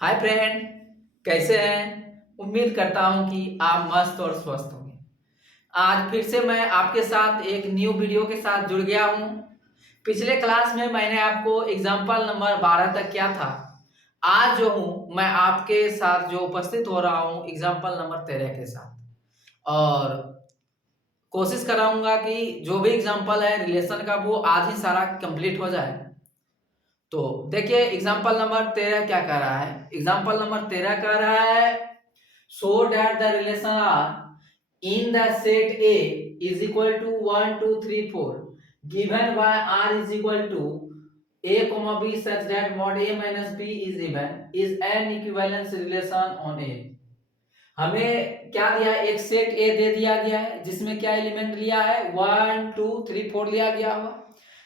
Hi friend, कैसे हैं। उम्मीद करता हूं कि आप मस्त और स्वस्थ होंगे। आज फिर से मैं आपके साथ एक न्यू वीडियो के साथ जुड़ गया हूं। पिछले क्लास में मैंने आपको एग्जाम्पल नंबर 12 तक किया था। आज जो हूं मैं आपके साथ जो उपस्थित हो रहा हूं एग्जाम्पल नंबर 13 के साथ, और कोशिश कराऊंगा कि जो भी एग्जाम्पल है रिलेशन का वो आज ही सारा कंप्लीट हो जाए। तो देखिए एग्जाम्पल नंबर 13 क्या कह रहा है। एग्जाम्पल नंबर 13 कह रहा है so that the relation R in the set A is equal to 1 2 3 4 given by R is equal to A comma B such that mod A minus B is even is an equivalence relation on A। हमें क्या दिया है, एक set ए दे दिया गया है जिसमें क्या एलिमेंट लिया है 1 2 3 4 लिया गया हुआ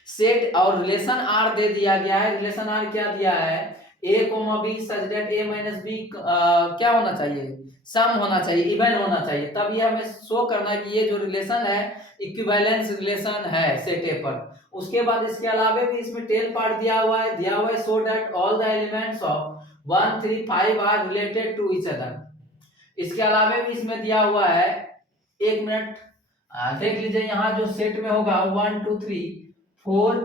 सेट, और रिलेशन आर दे दिया गया है। रिलेशन आर क्या दिया है, A comma B such that A minus B क्या होना चाहिए, सम होना चाहिए, इवन होना चाहिए। तब ये हमें शो करना है कि ये जो रिलेशन है इक्विवेलेंस रिलेशन है सेट ए पर। उसके बाद इसके अलावा भी इसमें टेल पार्ट दिया हुआ है so that all the elements of 1 3 5 are related to each other. इसके अलावा भी इसमें दिया हुआ है, एक मिनट देख लीजिए, यहाँ जो सेट में होगा 1 2 3 4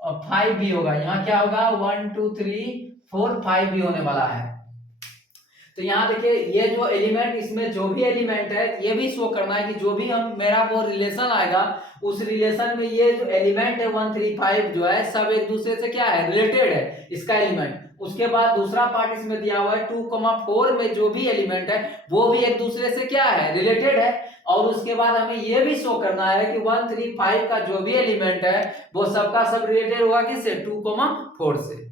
और 5 भी होगा। यहाँ क्या होगा 1 2 3 4 5 भी होने वाला है। तो यहाँ देखिए ये जो एलिमेंट, इसमें जो भी एलिमेंट है ये भी शो करना है कि जो भी हम मेरा वो रिलेशन आएगा उस रिलेशन में ये जो एलिमेंट है 1 3 5 जो है सब एक दूसरे से क्या है, रिलेटेड है इसका एलिमेंट। उसके बाद दूसरा पार्ट इसमें दिया हुआ है 2,4 में जो भी एलिमेंट है वो भी एक दूसरे से क्या है, रिलेटेड है। और उसके बाद हमें ये भी शो करना है कि 1 3 5 का जो भी एलिमेंट है वो सबका सब रिलेटेड होगा किससे, 2,4 से।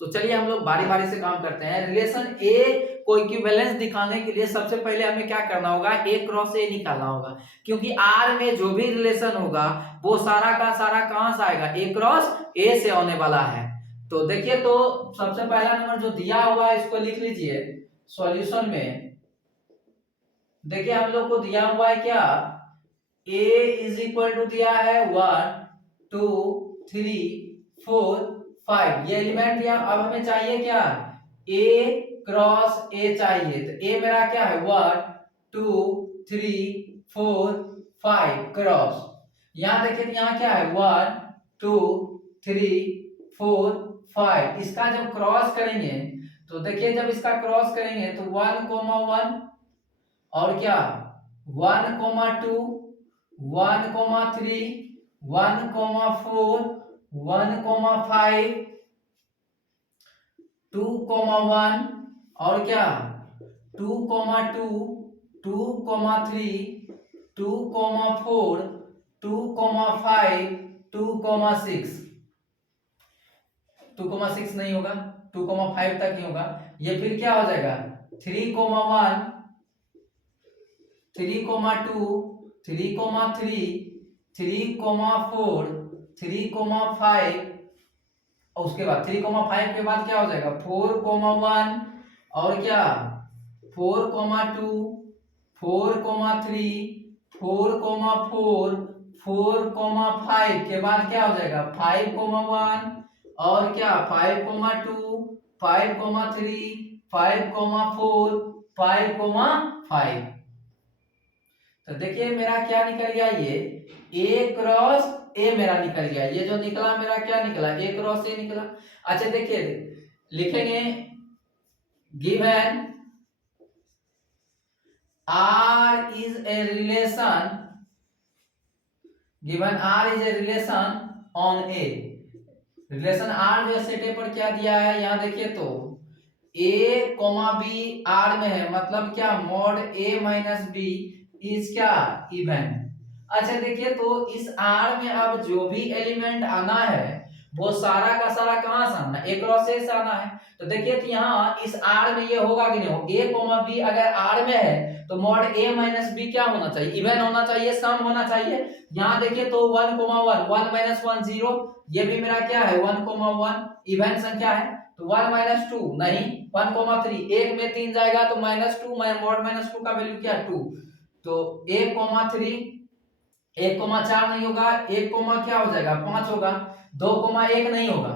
तो चलिए हम लोग बारी बारी से काम करते हैं। रिलेशन ए को इक्विवेलेंस दिखाने के लिए सबसे पहले हमें क्या करना होगा, ए क्रॉस ए निकालना होगा, क्योंकि आर में जो भी रिलेशन होगा वो सारा का सारा कहां से आएगा, ए क्रॉस ए से आने वाला है। तो देखिए, तो सबसे पहला नंबर जो दिया हुआ है इसको लिख लीजिए सॉल्यूशन में। देखिए हम लोग को दिया हुआ है क्या, ए इज इक्वल टू दिया है 1 2 3 4 5 ये एलिमेंट दिया। अब हमें चाहिए क्या, ए क्रॉस ए चाहिए। तो ए मेरा क्या है 1 2 3 4 5 क्रॉस। यहाँ देखिए यहाँ क्या है 1 2 3 4 5। इसका जब क्रॉस करेंगे तो देखिए जब इसका क्रॉस करेंगे तो 1,1 और क्या 1,2 1,3 1,4 1,5 2,1 और क्या 2,2 2,3 2,4 2,5 2,6 2,6 नहीं होगा, 2,5 तक ही होगा। ये फिर क्या हो जाएगा 3,1 3,2 3,3 3,4 3,5 और उसके बाद 3,5 के बाद क्या हो जाएगा 4,1 और क्या 4,2 4,3 4,4 4,5 के बाद क्या हो जाएगा 5,1 और क्या 5,2 5,3 5,4 5,5। तो देखिए मेरा क्या निकल गया, ये ए क्रॉस ए मेरा निकल गया। ये जो निकला मेरा क्या निकला, ए क्रॉस ए निकला। अच्छा देखिए लिखेंगे given R is a relation, given R is a relation on A. Relation R जो सेट ए पर क्या दिया है, यहाँ देखिए तो ए कोमा बी आर में है, मतलब क्या mod A minus B is क्या इवन। अच्छा देखिए तो इस आर में अब जो भी एलिमेंट आना है वो सारा का सारा कहां से आना है, ए क्रॉस ए से आना है। तो देखिए तो यहाँ इस आर में ये होगा कि नहीं हो, ए कोमा बी अगर आर में है तो मॉड ए माइनस बी क्या होना चाहिए, इवन होना चाहिए, सम होना चाहिए। यहाँ देखिए तो 1,1 1 माइनस 1 0, ये भी मेरा क्या है 1,1 इवन संख्या है। तो 1 माइनस 2 नहीं 1,3, एक में 3 जाएगा तो -2 मॉड -2 का वैल्यू क्या 2। तो 1,3 1,4 नहीं होगा, 1, क्या हो जाएगा 5 होगा, 2,1 नहीं होगा,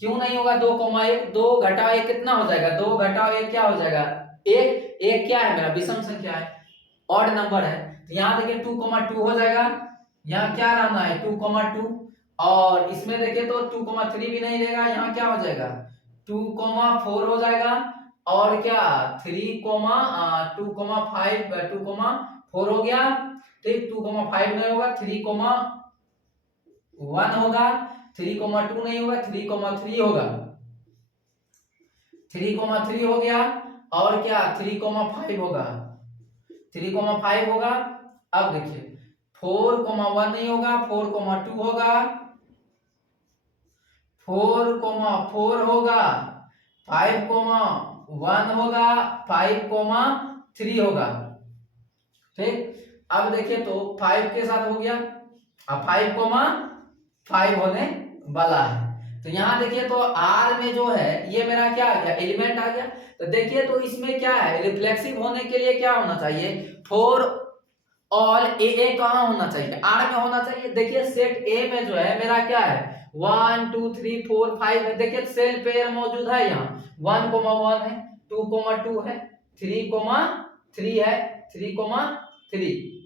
क्यों नहीं होगा? 2,1, 2 घटाओ 1 कितना हो जाएगा? 2 घटाओ 1 क्या हो जाएगा? 1। 1 क्या है? मेरा विषम संख्या है, ऑड नंबर है। तो यहाँ देखिए 2,2 हो जाएगा। यहाँ क्या रहना है? 2,2। और इसमें देखिए तो 2,3 भी नहीं रहेगा, यहाँ क्या हो जाएगा? 2,4 हो जाएगा। और क्या 2,5 2,4 हो गया। ठीक, 2,5 नहीं होगा, 3,1 होगा, 3,2 नहीं होगा, 3,3 होगा, 3,3 हो गया। और क्या 3,5 होगा, 3,5 होगा। अब देखिए 4,1 नहीं होगा, 4,2 होगा, 4,4 होगा, 5,1 होगा, 5,3 होगा। ठीक, अब देखिए तो 5 के साथ हो गया, अब 5,5 होने वाला है। तो यहाँ देखिए तो R में जो है ये मेरा क्या आ गया? एलिमेंट आ गया। तो देखिए तो इसमें क्या है? रिफ्लेक्सिव होने के लिए क्या होना चाहिए? 4 ऑल ए कहाँ होना चाहिए? R में होना चाहिए। देखिए सेट A में जो है मेरा क्या है? 1 2 3 4 5 है। देखिए सेल पेयर मौजूद है, यहाँ 1,1 है, 2,2 है, 3,3 है, 3,3।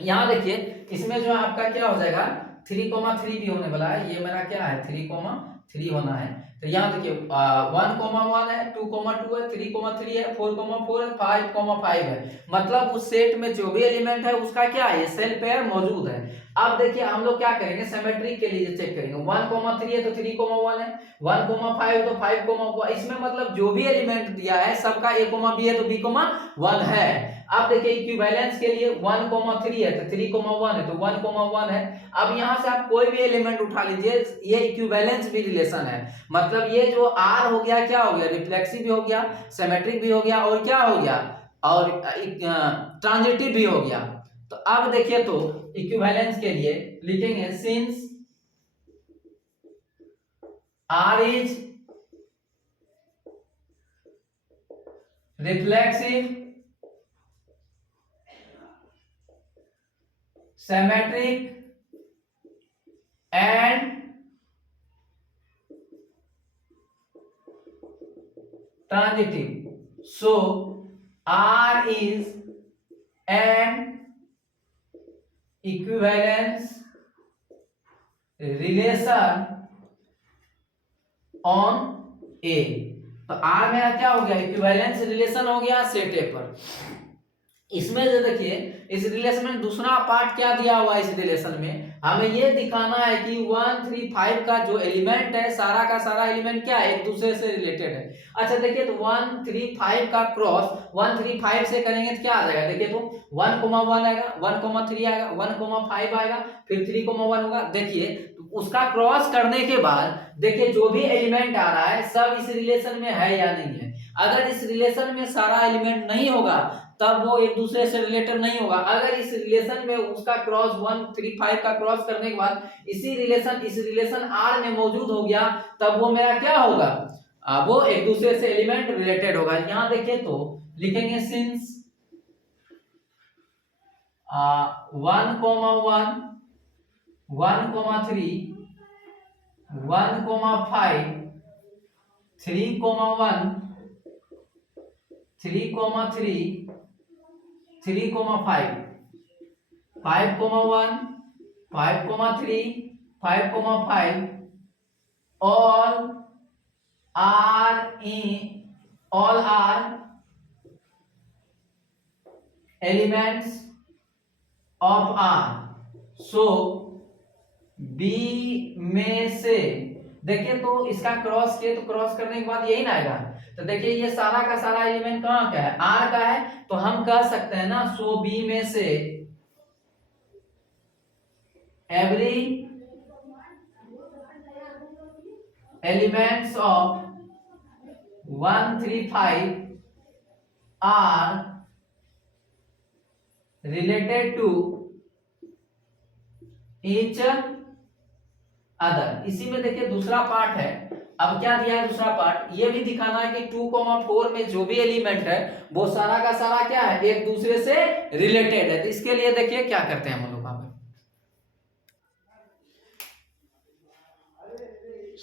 यहाँ देखिए इसमें जो है आपका क्या हो जाएगा? 3,3 भी होने वाला है। ये मेरा क्या है? 3,3 होना है। तो यहाँ देखिए 1,1 है, 2,2 है, 3,3 है, 4,4 है, 5,5 है। मतलब उस सेट में जो भी एलिमेंट है उसका क्या है? सेल पेयर मौजूद है। अब देखिए हम लोग क्या करेंगे? सिमेट्रिक के लिए चेक करेंगे। 1,3 है तो 3,1 है, 1,5 तो 5,1। इसमें मतलब जो भी एलिमेंट दिया है सबका A, B है तो B,1 है। अब देखिए इक्विवेलेंस के लिए 1,3 है तो 3,1 है तो 1,1 है। अब यहां से आप कोई भी एलिमेंट उठा लीजिए, ये इक्विवेलेंस भी रिलेशन है। मतलब ये जो R हो गया क्या हो गया? रिफ्लेक्सिव भी हो गया, सिमेट्रिक भी हो गया, और क्या हो गया? और ट्रांजिटिव भी हो गया। तो अब देखिए तो इक्विवेलेंस के लिए लिखेंगे since R is reflexive, symmetric and transitive. So R is an equivalence relation on A। तो R मेरा क्या हो गया? इक्विवेलेंस रिलेशन हो गया सेट A पर। इसमें जो देखिए इस रिलेशन में दूसरा पार्ट क्या दिया हुआ है? इस रिलेशन में हमें ये दिखाना है कि 1 3 5 का जो एलिमेंट है सारा का सारा एलिमेंट क्या है? एक दूसरे से रिलेटेड है। अच्छा देखिए तो 1 3 5 का क्रॉस 1 3 5 से करेंगे तो क्या आ जाएगा? देखिए तो 1,1 आएगा, 1,3 आएगा, 1,5 आएगा, फिर 3,1 होगा। देखिए तो उसका क्रॉस करने के बाद देखिए जो भी एलिमेंट आ रहा है सब इस रिलेशन में है या नहीं है। अगर इस रिलेशन में सारा एलिमेंट नहीं होगा तब वो एक दूसरे से रिलेटेड नहीं होगा। अगर इस रिलेशन में उसका क्रॉस 1 3 5 का क्रॉस करने के बाद इस रिलेशन R में मौजूद हो गया तब वो मेरा क्या होगा? वो एक दूसरे से एलिमेंट रिलेटेड होगा। यहां देखिए तो लिखेंगे since 1,1 1,3 1,5 3,1 3,3 3,5 5,1 5,3 5,5 all are elements of R। so B में से देखिए तो इसका क्रॉस किए तो क्रॉस करने के बाद यही ना आएगा। तो देखिए ये सारा का सारा एलिमेंट कहाँ का है? R का है। तो हम कह सकते हैं ना सो B में से every elements of 1 3 5 are related to each other. इसी में देखिए दूसरा पार्ट है। अब क्या दिया है दूसरा पार्ट? ये भी दिखाना है कि 2,4 में जो भी एलिमेंट है वो सारा का सारा क्या है? एक दूसरे से रिलेटेड है। तो इसके लिए देखिए क्या करते हैं हम लोग।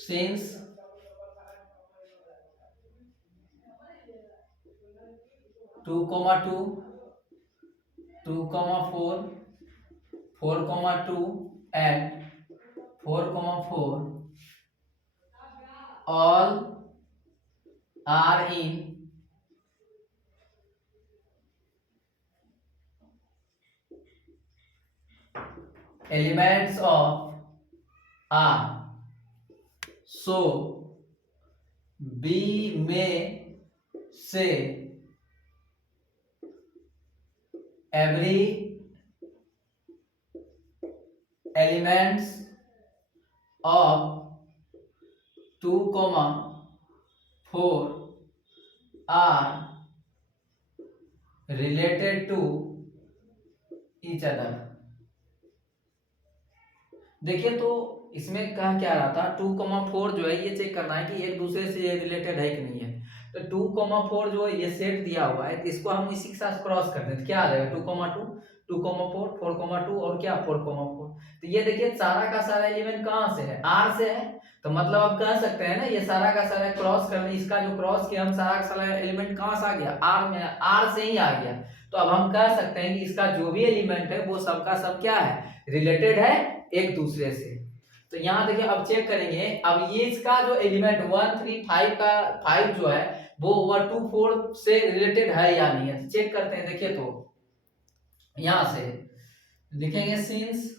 Since 2,2 2,4 4,2 and 4,4 all are in elements of R. So B में से every elements of 2,4 are related to each other. देखिए तो इसमें कहा क्या रहा था 2,4 जो है ये चेक करना है कि एक दूसरे से ये रिलेटेड है कि नहीं है। तो 2,4 जो है ये सेट दिया हुआ है तो इसको हम इसी के साथ क्रॉस कर दें तो क्या आ जाएगा 2,2 2,4 4,2 और क्या 4,4। तो ये देखिए सारा का सारा एलिमेंट कहाँ से है आर से है। तो मतलब आप कह सकते हैं ना ये सारा का सारा क्रॉस करने इसका जो क्रॉस किया हम सारा का सारा एलिमेंट कहाँ से आ गया आर में आर से ही आ गया। तो अब हम कह सकते हैं कि इसका जो भी एलिमेंट है वो सबका सब क्या है रिलेटेड है एक दूसरे से। तो यहाँ देखिए अब चेक करेंगे अब ये इसका जो एलिमेंट 1 3 5 का 5 जो है वो 1 2 4 से रिलेटेड है या नहीं है तो चेक करते हैं। देखिए तो यहां से लिखेंगे सिंस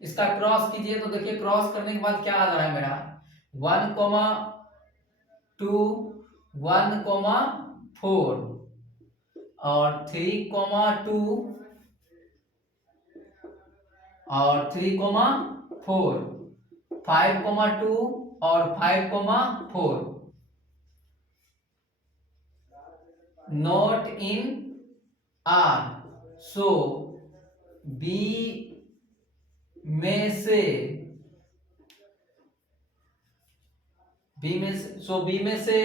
इसका क्रॉस कीजिए तो देखिए क्रॉस करने के बाद क्या आ रहा है मेरा 1,2 1,4 और 3,2 और 3,4 5,2 और 5,4 not in R. So B में से सो बी में से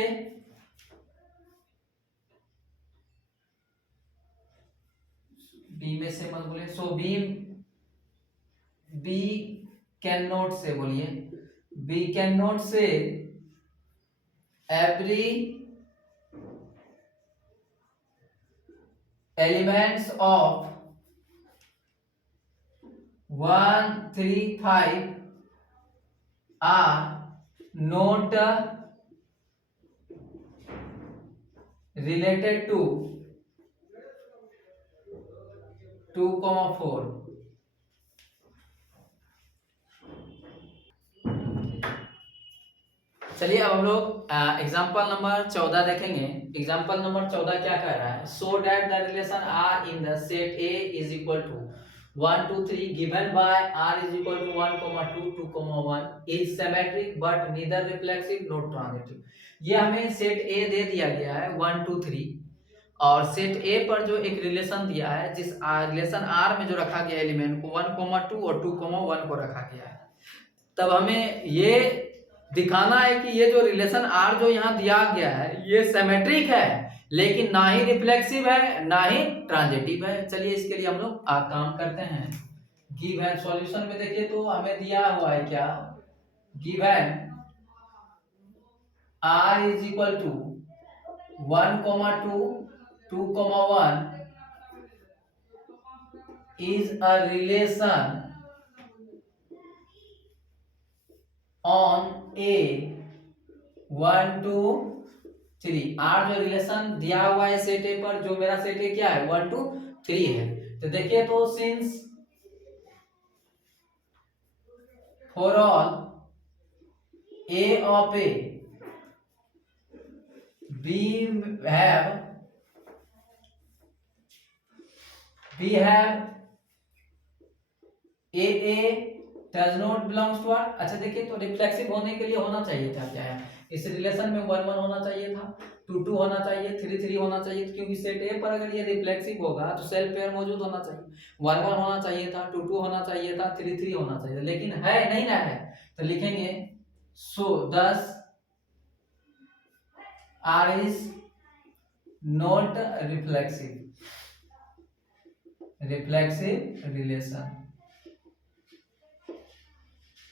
मत बोलिए सो बी कैन नॉट से बोलिए बी कैन नॉट से every elements of 1 3 5 are not related to 2,4। चलिए अब हम लोग एग्जाम्पल नंबर 14 देखेंगे। एग्जाम्पल नंबर 14 क्या कह रहा है so that the relation R in the set A is equal to 1 2 3 given by r is equal to 1, 2, 2,1 is symmetric but neither reflexive nor transitive। ये हमें सेट ए दे दिया गया है 1 2 3 और सेट ए पर जो एक रिलेशन दिया है जिस रिलेशन आर में जो रखा गया एलिमेंट को 1, 2 और 2,1 को रखा गया है। तब हमें ये दिखाना है कि ये जो रिलेशन आर जो यहाँ दिया गया है ये सिमेट्रिक है लेकिन ना ही रिफ्लेक्सिव है ना ही ट्रांजिटिव है। चलिए इसके लिए हम लोग काम करते हैं। गिवन सॉल्यूशन में देखिए तो हमें दिया हुआ है क्या given R is equal to 1,2 2,1 is a relation on A 1 2 3। Are जो रिलेशन दिया हुआ है सेट ए पर जो मेरा सेट ए क्या है 1 2 3 है। तो देखिए तो since for all A of A we have A does not belongs to R। अच्छा देखिए तो रिफ्लेक्सिव होने के लिए होना चाहिए था क्या है इस रिलेशन में 1 1 होना चाहिए था 2 2 होना चाहिए 3 3 होना चाहिए क्योंकि सेट ए पर अगर ये रिफ्लेक्सिव होगा तो सेल्फ पेयर मौजूद होना चाहिए 1 1 होना चाहिए था 2 2 होना चाहिए था 3 3 होना चाहिए लेकिन है नहीं ना है। तो लिखेंगे सो thus R is not reflexive relation।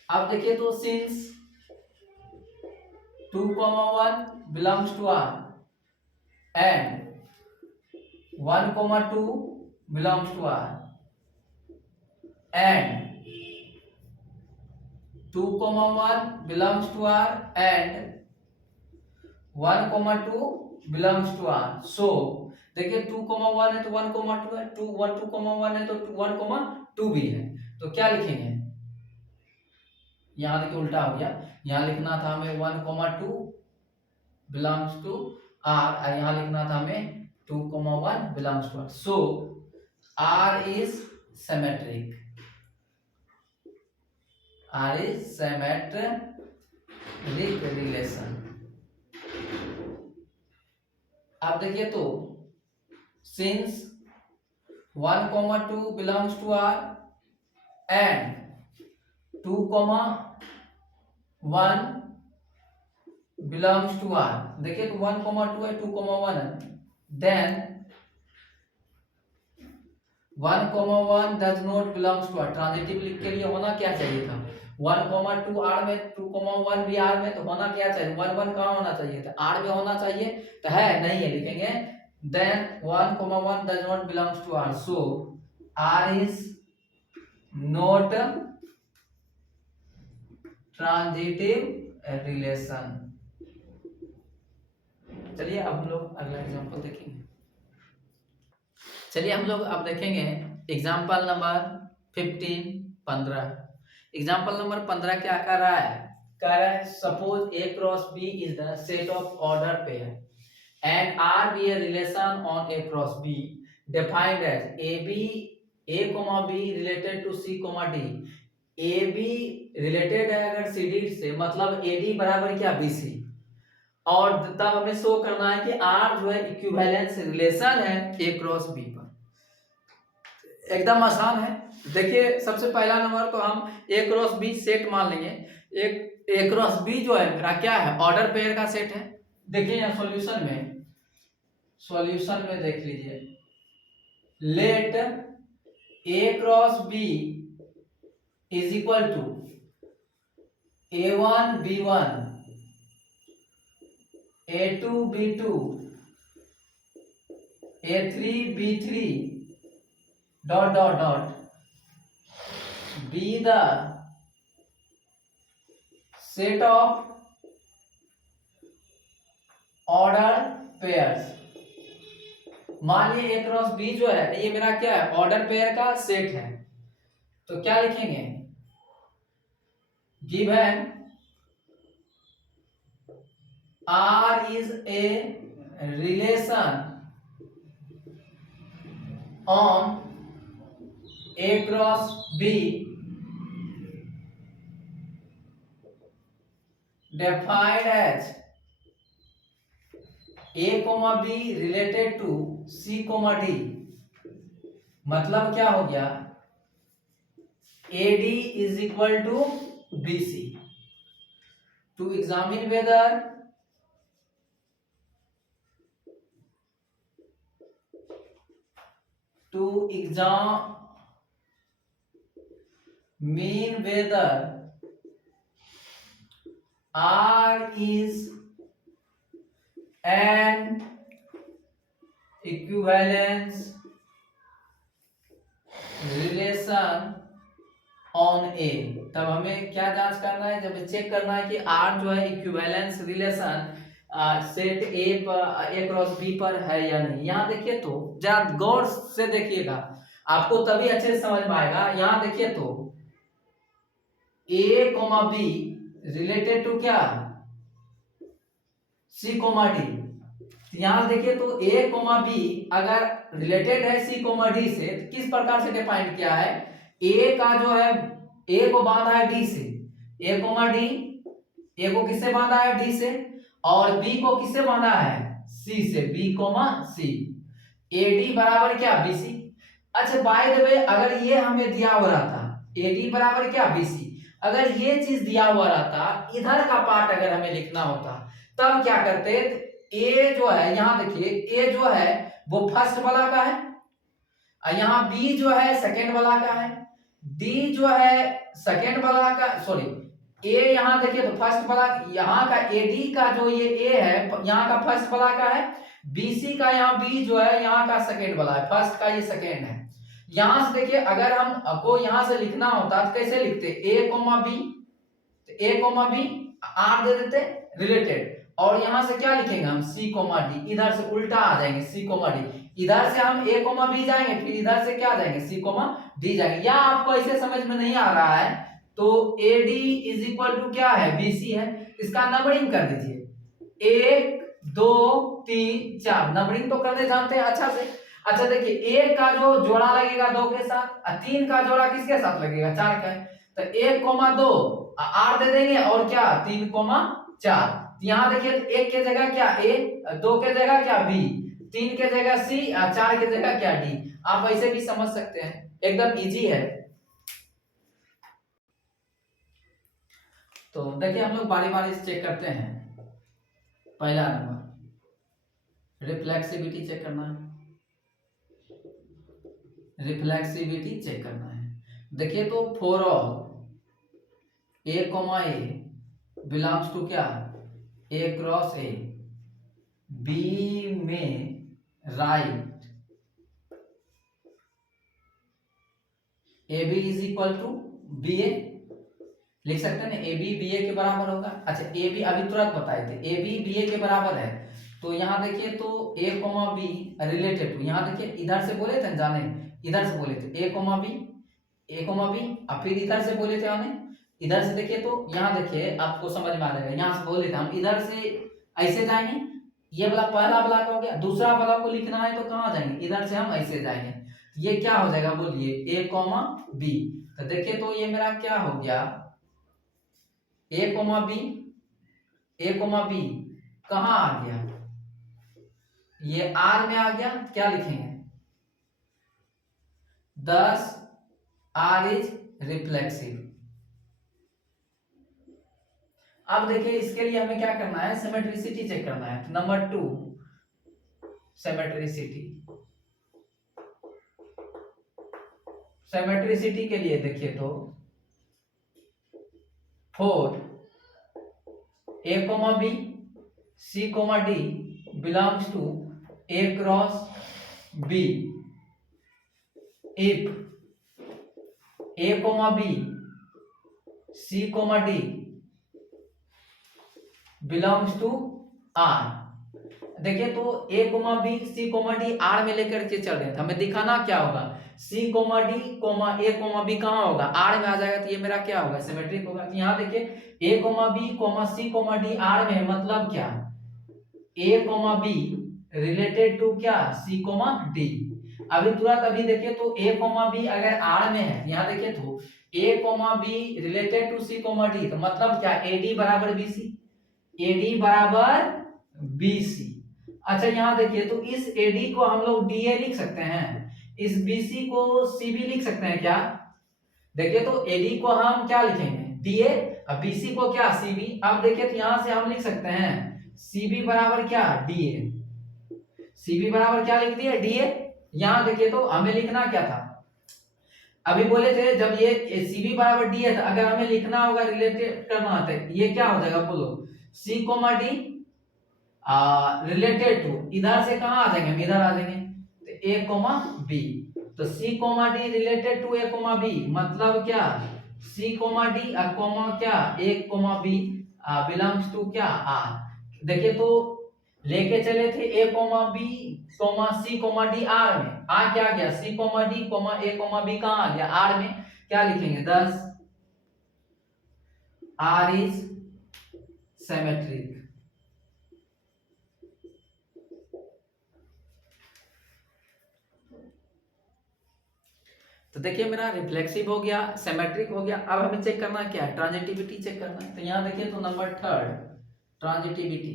अब देखिए तो since 2,1 belongs to R and 1,2 belongs to R and 2,1 belongs to R and 1,2 belongs to R. So देखिए 2,1 है तो 1,2 है, 2,1 है तो 1,2 भी है, तो क्या लिखेंगे? यहाँ देखिए उल्टा हो गया, यहाँ लिखना था हमें 1,2 belongs to R और यहाँ लिखना था हमें 2,1 belongs to R. So R is symmetric. R is symmetric relation. अब देखिए तो since 1,2 belongs to R and 2,1 belongs to R, देखिए तो 1,2 है 2,1 है, then 1,1 does not belongs to R. Transitive लिख के लिए होना क्या चाहिए था? 1,2 R में, 2,1 भी R में, तो होना क्या चाहिए? 1,1 कहाँ होना चाहिए था? R में होना चाहिए, तो है नहीं है, लिखेंगे then 1,1 does not belongs to R. So R is not transitive relation. चलिए अब हम लोग अगला एग्जांपल देखेंगे। चलिए हम लोग अब देखेंगे एग्जांपल नंबर 15 एग्जांपल नंबर 15 क्या कर रहा है? कह रहा है suppose A cross B is the set of order pair and R be a relation on A cross B defined as A, B related to C, D. AB related है अगर CD से, मतलब AD बराबर क्या BC, और तब हमें show करना है कि R जो है इक्विवेलेंस रिलेशन है A क्रॉस B पर। एकदम आसान है। देखिए सबसे पहला नंबर तो हम A क्रॉस B सेट मान लेंगे। एक A क्रॉस B जो है मेरा क्या है? ऑर्डर पेयर का सेट है। देखिए यहाँ सॉल्यूशन में देख लीजिए, let A cross B is equal to A1 B1 A2 B2 A3 B3 dot dot dot be the set of order pairs। मान लीजिए A क्रॉस B जो है ये मेरा क्या है? ऑर्डर पेयर का सेट है, तो क्या लिखेंगे? Given R is a relation on A cross B defined as A, B related to C, D। मतलब क्या हो गया? AD is equal to BC। To examine whether R is an equivalence relation on A। तब हमें क्या जांच करना है? जब चेक करना है कि R जो है equivalence relation set A cross B पर है या नहीं। यहाँ देखिए तो जरा गौर से देखिएगा, आपको तभी अच्छे से समझ में आएगा। यहाँ देखिए तो A, B रिलेटेड टू क्या? C, D। यहाँ देखिए तो A, B अगर रिलेटेड है C, D से, तो किस प्रकार से डिफाइन किया है? A का जो है A को बांधा है D से, A, D, A को किससे बांधा है? D से, और B को किससे बांधा है? C से, B, C। AD बराबर क्या? BC। अच्छा बाय द वे अगर ये हमें दिया हुआ रहता AD बराबर क्या? BC, अगर ये चीज दिया हुआ रहता, इधर का पार्ट अगर हमें लिखना होता, तब क्या करते? A जो है, यहाँ देखिए A जो है वो फर्स्ट वाला का है, और यहाँ B जो है सेकेंड वाला का है, D जो है सेकेंड वाला का, सॉरी ए यहाँ देखिए तो फर्स्ट वाला यहाँ का एडी का जो ये ए है यहाँ का फर्स्ट वाला का है, बीसी का यहाँ बी जो है यहाँ का सेकेंड वाला है, फर्स्ट का ये सेकेंड है। यहां से देखिए अगर हम को यहां से लिखना होता तो कैसे लिखते, A comma B, A comma B are they देते रिलेटेड, और यहां से क्या लिखेंगे हम सी कोमा डी, इधर से उल्टा आ जाएंगे सी कोमा डी, इधर से हम ए कोमा बी जाएंगे फिर इधर से क्या जाएंगे सी कोमा डी जाएंगे। या आपको ऐसे समझ में नहीं आ रहा है तो A D is equal to क्या है बीसी है, इसका नंबरिंग कर दीजिए 1 2 3 4, नंबरिंग तो करने जानते हैं अच्छा से। अच्छा देखिए एक का जो जोड़ा लगेगा 2 के साथ और 3 का जोड़ा किसके साथ लगेगा 4 का, तो 1 2 आर दे देंगे और क्या 3 4। यहाँ देखिए एक के जगह क्या ए, 2 के जगह क्या बी, 3 के जगह सी, 4 के जगह क्या डी। आप ऐसे भी समझ सकते हैं, एकदम इजी है। तो देखिए हम लोग बारी बारी से चेक करते हैं। पहला नंबर रिफ्लेक्सिविटी चेक करना है, रिफ्लेक्सिविटी चेक करना है। देखिए तो for all A comma A belongs to क्या ए क्रॉस ए, बी में right A B is equal to B A, लिख सकते हैं ना ए बी बी ए के बराबर होगा। अच्छा ए बी अभी तुरंत बताए थे ए बी बी ए के बराबर है, तो यहाँ देखिए तो A comma B related to, यहाँ देखिए इधर से बोले थे जाने, इधर से बोले थे ए कोमा बी और फिर इधर से बोले थे आने, इधर से देखिए तो यहाँ देखिए आपको समझ में आ जाएगा, यहाँ से बोले थे हम इधर से ऐसे जाएंगे, ये वाला पहला ब्लॉक हो गया, दूसरा ब्लॉक को लिखना है तो कहाँ जाएंगे इधर से हम ऐसे जाएंगे, ये क्या हो जाएगा बोलिए ए कोमा बी। तो देखिए तो ये मेरा क्या हो गया ए comma B, A comma B कहाँ आ गया, ये आर में आ गया, क्या लिखेंगे 10 आर इज रिफ्लेक्सिव। अब देखिए इसके लिए हमें क्या करना है सिमेट्रिसिटी चेक करना है। तो नंबर 2 सिमेट्रिसिटी, सिमेट्रिसिटी के लिए देखिए तो 4 A comma B C comma D belongs to A cross B if A comma B C comma D belongs to R. देखिए तो A comma B C comma D R में लेकर के चल रहे हैं, हमें दिखाना क्या होगा सी comma D comma A comma B कहाँ होगा आर में आ जाएगा, तो ये मेरा क्या होगा सिमेट्रिक होगा। तो यहाँ देखिए A comma B comma C comma D R में, मतलब क्या A comma B related to क्या सी कोमा डी। अभी तुरंत अभी देखिए तो ए कोमा बी अगर आर में है, यहाँ देखिए तो A comma B related to C comma D, तो मतलब क्या एडी बराबर बीसी, एडी बराबर बीसी। अच्छा यहाँ देखिए तो इस एडी को हम लोग डीए लिख सकते हैं, इस बीसी को सीबी लिख सकते हैं क्या, देखिए तो एडी को हम क्या लिखेंगे डीए और बीसी को क्या सीबी। अब देखिए तो यहां से हम लिख सकते हैं सीबी बराबर क्या डीए, सीबी बराबर क्या लिख दिए डीए। यहां देखिए तो हमें लिखना क्या था, अभी बोले थे जब ये सीबी बराबर डी है, तो अगर हमें लिखना होगा रिलेटेड करना होता है, ये क्या हो जाएगा बोलो सी कोमा डी रिलेटेड टू, इधर से कहाँ आ जाएंगे हम इधर आ जाएंगे तो ए कोमा बी, तो C comma D related to A comma B, मतलब क्या सी कोमा डी कोमा क्या A comma B belongs to क्या आर। देखिए तो लेके चले थे A comma B comma C comma D R में, आ क्या गया C comma D comma A comma B कहाँ आ गया आर में, क्या लिखेंगे 10 आर इज सिमेट्रिक। तो देखिए मेरा रिफ्लेक्सिव हो गया सिमेट्रिक हो गया। अब हमें चेक करना क्या है ट्रांजिटिविटी चेक करना है। तो यहाँ देखिए तो नंबर 3 ट्रांजिटिविटी,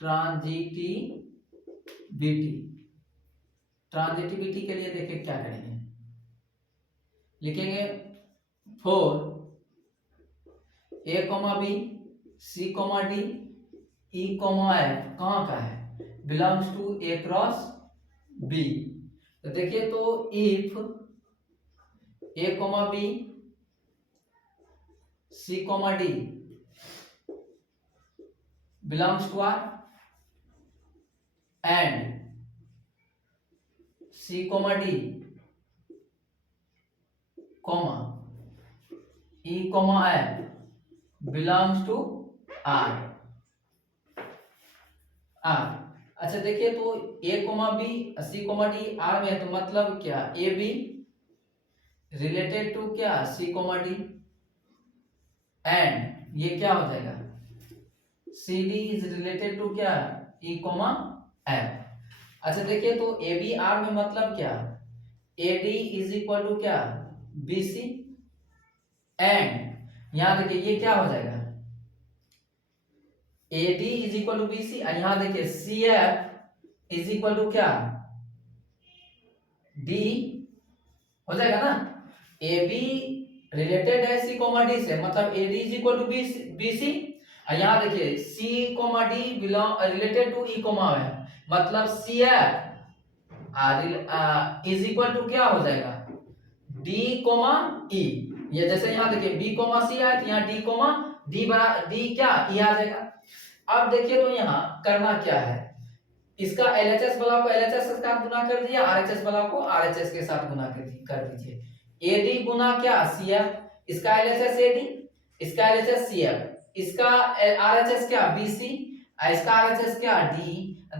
ट्रांजिटिविटी, ट्रांजिटिविटी के लिए देखिए क्या करेंगे, लिखेंगे 4 A comma B C comma D E comma F कहाँ का है belongs to A cross B. तो देखिए तो if A comma B C, D belongs to R and C, D, E, F belongs to R। अच्छा देखिए, तो A, B, C, D R में है, तो मतलब क्या ए बी रिलेटेड टू क्या C, D एंड ये क्या हो जाएगा C D is related to क्या E, F। अच्छा देखिए, तो ए बी आर में मतलब क्या A D is equal to क्या बी सी एंड यहां देखिए ये क्या हो जाएगा A D is equal to B C, यहां देखिए C F is equal to क्या डी हो जाएगा ना। ए बी रिलेटेड है सी डी से, मतलब A D is equal to B C, यहां देखिए C D belong related to E है, मतलब C F is equal to क्या हो जाएगा डी ई। ये जैसे यहां देखिए बी सी है, तो यहाँ डी क्या ई आ जाएगा। अब देखिए तो यहाँ करना क्या है, इसका LHS वाला को LHS के साथ गुना कर दिया, RHS वाला को RHS के साथ गुना कर दीजिए। AD गुना क्या CF, इसका LHS AD, इसका LHS CF, इसका RHS क्या BC, इसका RHS क्या D।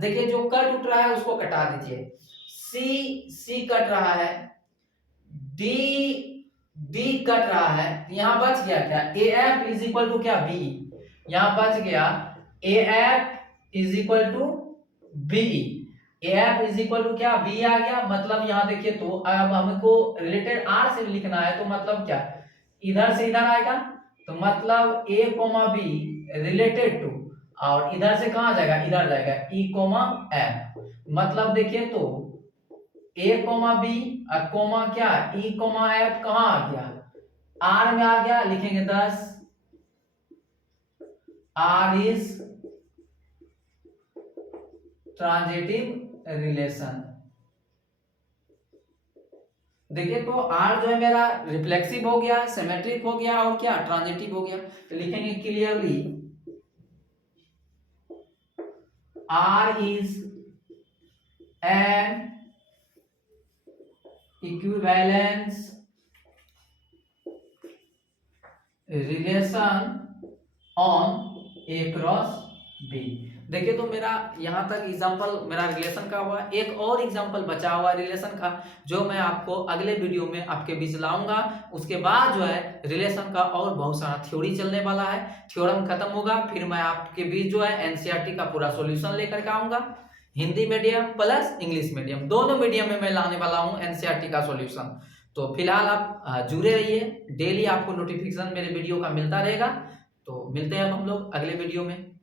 देखिए जो कट उठ रहा है उसको कटा दीजिए, C कट रहा है, D कट रहा है, यहाँ बच गया क्या AF इज इक्वल टू क्या B, यहाँ बच गया AF is equal to B, AF is equal to क्या बी आ गया। मतलब यहाँ देखिए तो अब हमको रिलेटेड R से लिखना है, तो मतलब क्या इधर से इधर आएगा, तो मतलब A, B रिलेटेड टू, और इधर से कहाँ जाएगा इधर जाएगा E, F। मतलब देखिए तो A, B और क्या E, F कहाँ आ गया R में आ गया, लिखेंगे 10 R इज ट्रांजिटिव रिलेशन। देखिए तो R जो है मेरा रिफ्लेक्सिव हो गया, सिमेट्रिक हो गया और क्या ट्रांजिटिव हो गया, तो लिखेंगे clearly R is an equivalence relation on A cross B। देखिए तो मेरा यहाँ तक एग्जांपल मेरा रिलेशन का हुआ, एक और एग्जांपल बचा हुआ रिलेशन का, जो मैं आपको अगले वीडियो में आपके बीच लाऊंगा। उसके बाद जो है रिलेशन का और बहुत सारा थ्योरी चलने वाला है, थ्योरम खत्म होगा, फिर मैं आपके बीच जो है एनसीईआरटी का पूरा सॉल्यूशन लेकर के आऊंगा। Hindi medium plus English medium दोनों मीडियम में मैं लाने वाला हूँ एनसीईआरटी का सॉल्यूशन। तो फिलहाल आप जुड़े रहिए, डेली आपको नोटिफिकेशन मेरे वीडियो का मिलता रहेगा। तो मिलते हैं हम लोग अगले वीडियो में।